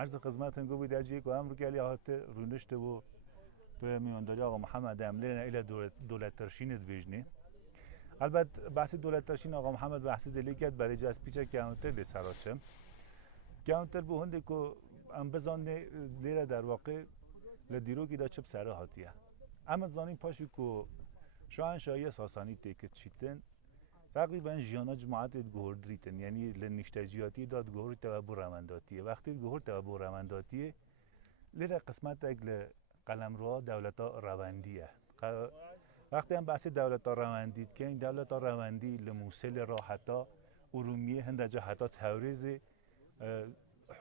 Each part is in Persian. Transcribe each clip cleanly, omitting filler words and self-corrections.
عرض خدمتتون گو بود اجی که امر کلی هات رونشته و به میانداری آقا محمد عمله ایل دولت ترشینت بیجنی. البته بحث دولت ترشین آقا محمد بحث دلی کرد برای جاس پیچه کانتر به سراتشم. کانتر به هندی که ام بزنه لیره در واقع لدیرو کی دا چپ سره هاتیه. اما زانین پاشی که شاهنشاهی ساسانی تکت چیتن تقریبا جیانا جماعت گهردریتن یعنی لنیشتجیاتی داد گهرت و برامنداتیه وقتی گهرت و برامنداتیه لیره قسمت اگل قلمرو دولتا رواندیه وقتی هم بحث دولتا رواندید که این دولتا رواندی لموسل را حتی ارومیه هندجا حتی توریز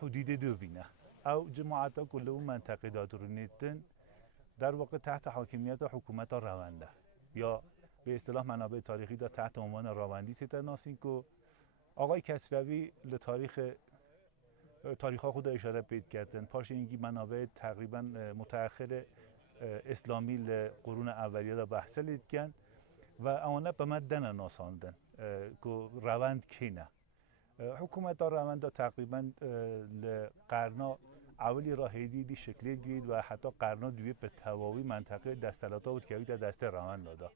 حدود دو بینه او جماعتا کل اون منطقه داد رو نیتن در واقع تحت حاکمیت حکومت روانده یا به اصطلاح منابع تاریخی دا تحت عنوان راوندی تتناسین که آقای کسروی تاریخ خود اشاره پید کردن پاش اینگی منابع تقریبا متأخر اسلامی لقرون اولیه دا بحث لید کن و آنها به مدن ناساندن که روند کینه حکومت روند دا تقریبا لقرنا اولی راهیدی دی شکلی گرید و حتی قرنا دوی به تواوی منطقه دستلاتا بود که اوی در دست روند داده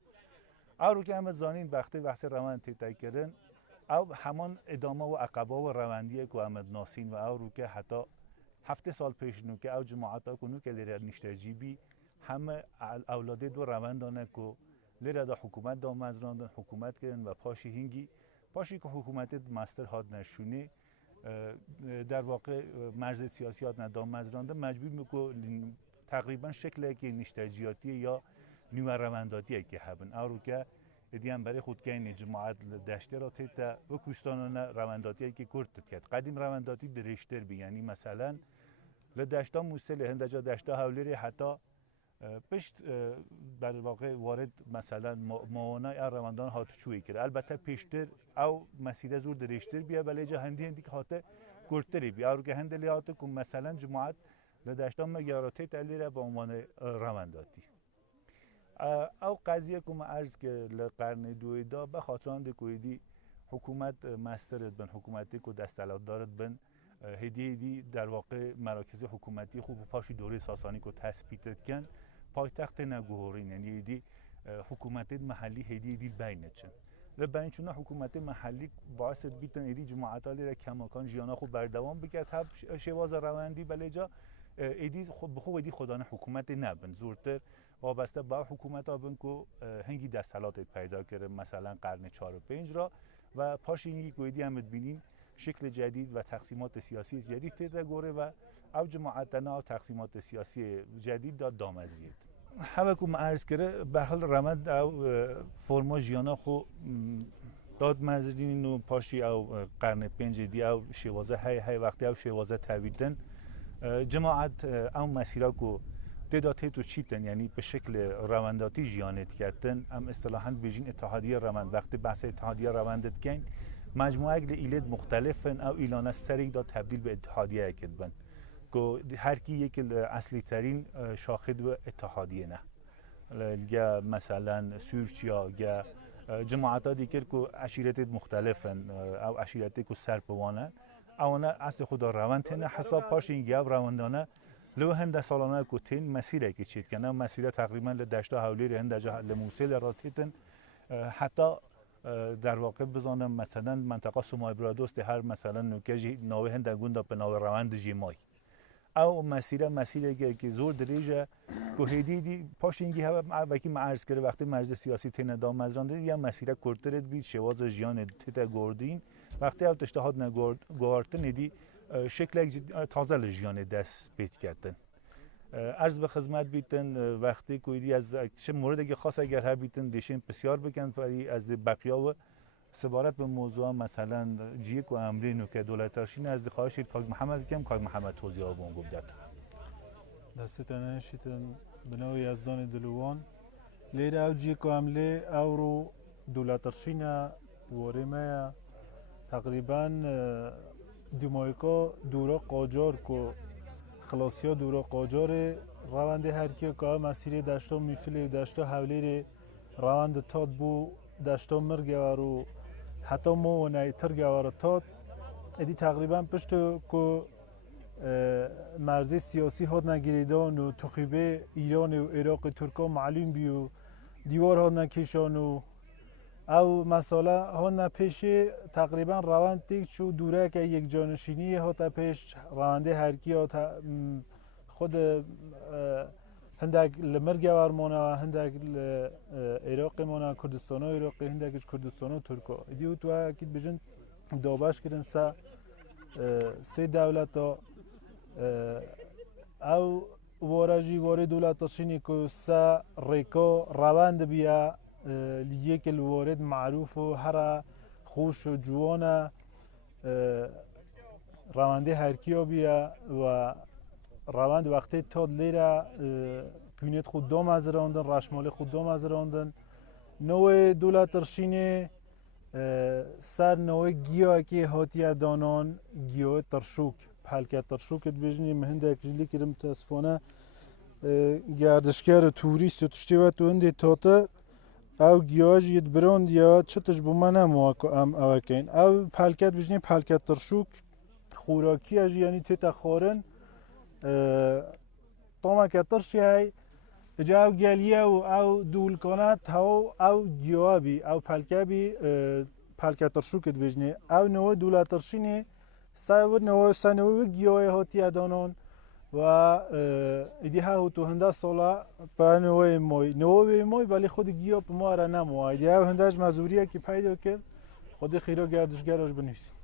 او رو که همه زانین وقتی بحث روند تیتای کردن او همان ادامه و عقبه و روندیه که همه ناسین و او رو که حتی 7 سال پیش نو که او جماعت ها کنو که لیره نشتجیبی همه اولاده دو روندانه که لیره دا حکومت دا مزراندن حکومت کردن و پاشی که حکومت مستر هاد نشونه در واقع مرز سیاسی هاد ندام مزرانده مجبور میکو تقریبا شکل که نشتجیاتی یا نیو رونداتی که هبن او رو که ادیان برای خود که این جماعت دشته را تیتا و کوستانانه رونداتی که کرد کرد قدیم رونداتی درشتر بی یعنی مثلا لدشتا موسل هندجا دشتا حولی حتی پشت در واقع وارد مثلا موانای رواندان هات چوی کرد البته پیشتر او مسیر زور درشتر بیا ولی جا هندی که هات کرتری بیا او که هندلی هات که مثلا جماعت لدشتا مگاراتی تلی را به عنوان روانداتی او قضیه که ما عرض که لقرن دوی دا بخاطر آن کویدی حکومت مسترد بن حکومتی که دستالات دارد بن هدیه در واقع مراکز حکومتی خوب پاشی دوره ساسانی که تثبیتت کن پایتخت نگوهرین یعنی دی حکومت محلی هدیه دی بینچن و بینچونه حکومت محلی باعث بیتن ایدی جماعتالی را کماکان جیانا خوب بردوام بکرد هب شواز رواندی بله جا ایدی خود بخو ایدی خودانه حکومت نبن زورتر وابسته با حکومت ها بن که هنگی دستالات پیدا کرده مثلا قرن 4 و 5 را و پاش اینگی که ایدی هم بینین شکل جدید و تقسیمات سیاسی جدید تیده گوره و او جماعتنا و تقسیمات سیاسی جدید داد دامزید همه که عرض کرده به حال رمد او فرما جیانا خو داد مزدین و پاشی او قرن 5 دی او شوازه های وقتی او شوازه تویدن جماعت او مسیرها که تعداد تو چیتن یعنی به شکل روانداتی جیانت کردن ام اصطلاحاً بیجین اتحادیه روند وقتی بحث اتحادیه روندت کن مجموعه اگل ایلت مختلفن او ایلان سری دا تبدیل به اتحادیه کردن که هر کی یک اصلی ترین شاخص و اتحادیه نه یا مثلا سورچیا یا جماعت دیگر که عشیرت مختلفن او عشیرتی که سرپوانه اونا اصل خدا روند نه حساب پاشین یا رواندانه لو هند سالانه کوتین مسیره که چیت کنه مسیره تقریبا لدشتا حولی هند جا لموسل راتیتن حتی در واقع بزنم مثلا منطقه سومای برادوست هر مثلا نوکجی ناوی هند گوندا به ناو روند جیمای او مسیره که زور دریجه که هدیدی پاشینگی هم وکی معرض کرده وقتی مرز سیاسی تین دام مزرانده یا مسیره کرترد بید شواز جیان تیتا گوردین وقتی او تشتهاد نگوارتن دی شکل تازه لجیان دست پیت کردن عرض به خدمت بیتن وقتی کویدی از چه موردی که خاص اگر ها بیتن دیشین بسیار بکن فری از بقیه و سبارت به موضوع مثلا جیک و امرینو که دولت ترشین از خواهش کاگ محمد کم کاگ محمد توضیح آبون گفت دستتان شیتن بناوی یزدان دلوان لیره او جیک و عمله او رو دولت ترشین ورمه تقریبا دیمایکا دورا قاجار کو خلاصیا دورا قاجار روند هر کی که مسیر دشتا میفله دشتا حولی روند تاد بو دشتا مرگوارو حتی مو و نیتر گوارو تاد ادی تقریبا پشت کو مرزی سیاسی هات نگیریدان و تخیبه ایران و عراق ترکا معلوم بیو دیوار هات نکشان و او مسئله هات پیش تقریبا روند تیک شو دوره که یک جانشینی هات پیش رونده هرکی هات خود هندک لمرگ ورمانه و هندک عراق مانه کردستان و عراقی هندکش کردستان و ترکا دیو تو اکید بجن دابش کردن سه دولت ها او وارجی وارد دولت شینی که سه ریکا روند بیا لیک الوارد معروف و هر خوش و جوانه رونده هرکیا بیا و روند وقتی تا لیره کونیت خود دام از راندن رشمال خود دام از راندن نوع دولت رشینه سر نوع گیاه که هاتیه دانان گیاه ترشوک حلکت ترشوکت بجنی مهنده اکجلی که متاسفانه گردشگر توریست و تشتی و تو هنده تاته او گیاهش ید براند یا چطش بومنه موکو ام اوکین او حلکت بجنی حلکت ترشوک خوراکی اج یعنی تیتا خورن طعمه که ترشی های جا او گلیه و او دول کنات او گیاه بی او پلکه بی پلکه ترشوکت بجنی او نوع دولت ترشینی سنوه گیاه هاتی ادانان و ایدی ها تو هنده سالا با نوع موی ولی خود گیاه پا ما را نموه ایدی ها هندهش مزوریه که پیدا کرد خود خیرا گردشگرش بنویسید